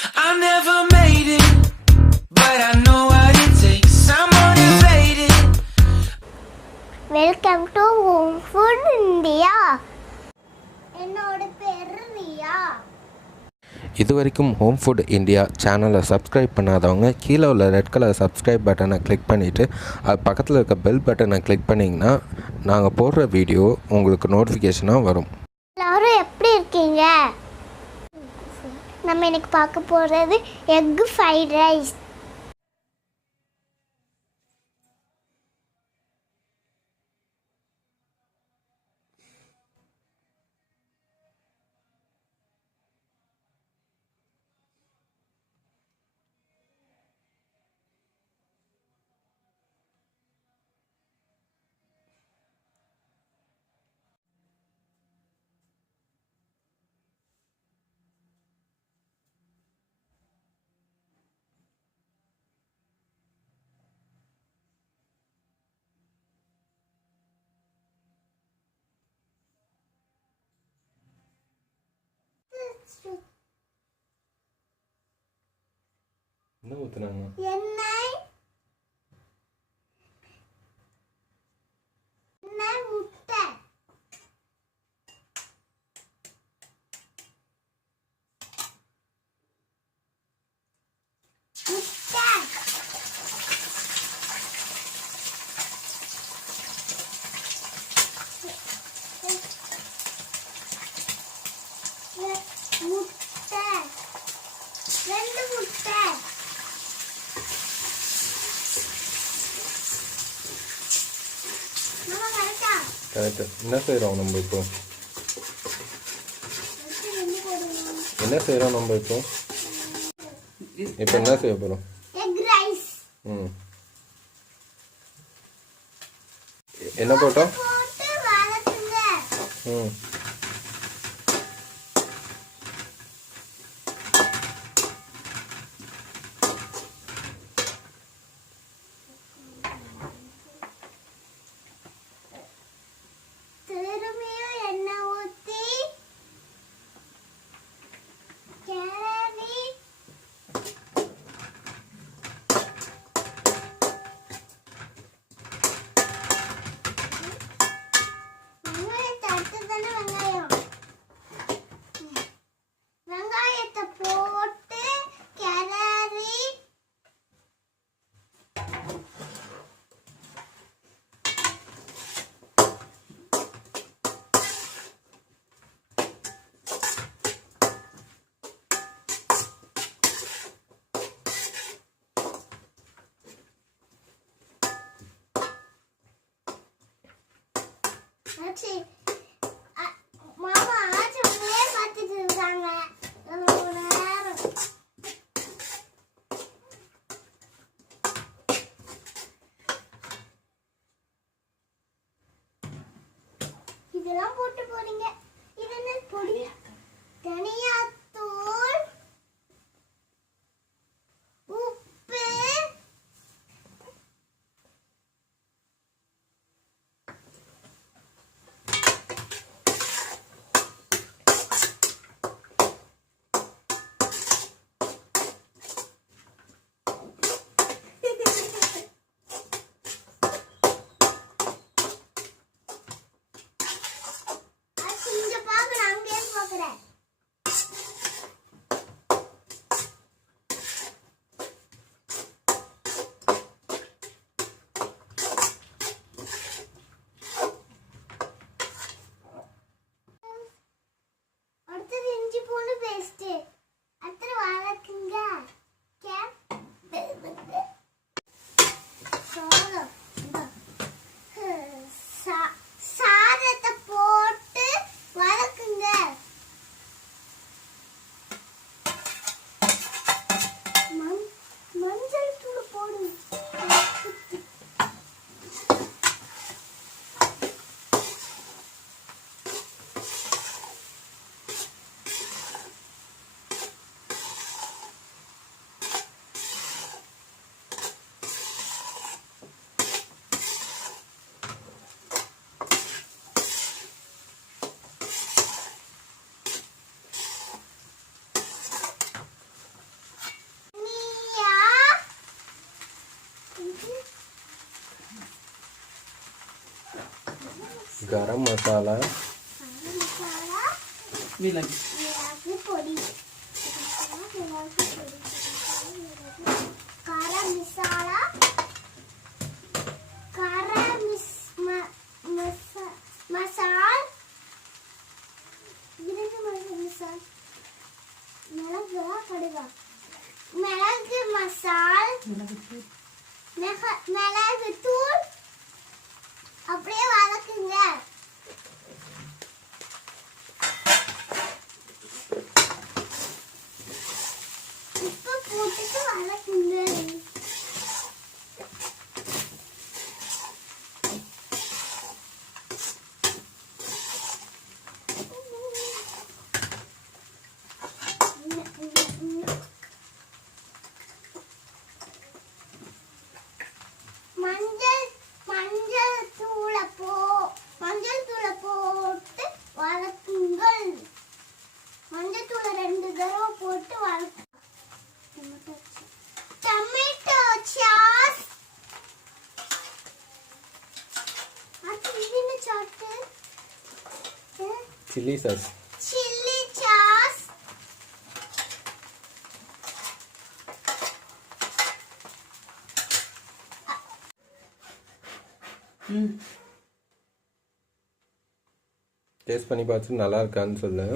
I never made it, but I know what it takes. I'm motivated. Welcome to Home Food India. என்னோட பேர் ரியா. இதுவரைக்கும் home food India சேனலை subscribe பண்ணாதவங்க கீழே உள்ள ரெட் கலர் சப்ஸ்கிரைப் பட்டனை கிளிக் பண்ணிவிட்டு அது பக்கத்தில் இருக்க பெல் பட்டனை கிளிக் பண்ணிங்கன்னா நாங்கள் போடுற வீடியோ உங்களுக்கு நோட்டிஃபிகேஷனாக வரும். எல்லாரும் எப்படி இருக்கீங்க? நம்ம இன்னைக்கு பார்க்க போகிறது எக் ஃப்ரைட் ரைஸ். என்ன ஊற்றுனாங்க? எண்ணெய், முட்டை, முட்டை, ரெண்டு முட்டை, கரெக்டு. என்ன செய்கிறோம் நம்ம இப்போ? என்ன செய்கிறோம் நம்ம இப்போ? இப்போ என்ன செய்ய போகிறோம்? Egg rice. என்ன போட்டோம்? போட்டு வதக்குங்க. திரும்பியும் எண்ணெய் ஊற்றி கிளறி வெங்காயத்தை அடுத்து தானே வெங்காயத்தை போட்டு கிளறி மாமா ஆச்சவங்களே பார்த்துட்டு இருக்காங்க. இதெல்லாம் போட்டு போறீங்க. இது என்ன பொடி? தனியாத்தூள், உப்பு, இங்க பாக்கணும், அங்கே பாக்கணும். கரம் மசாலா, மிளகு பொடி, கரம் மசாலா, மசால், மிளகு கடுகா, மிளகு மசால், மிளகு தூள், அப்படியே வதக்குங்க. உப்பு போட்டுட்டு வதக்குங்க. மஞ்சள் தூளை போட்டு வதக்குங்கள். மஞ்சள் தூளை 2 தடவை போட்டு வதக்கு. Tomato sauce, chilli sauce, chilli sauce, taste பண்ணி பார்த்துட்டு நல்லா இருக்கான்னு சொல்லு.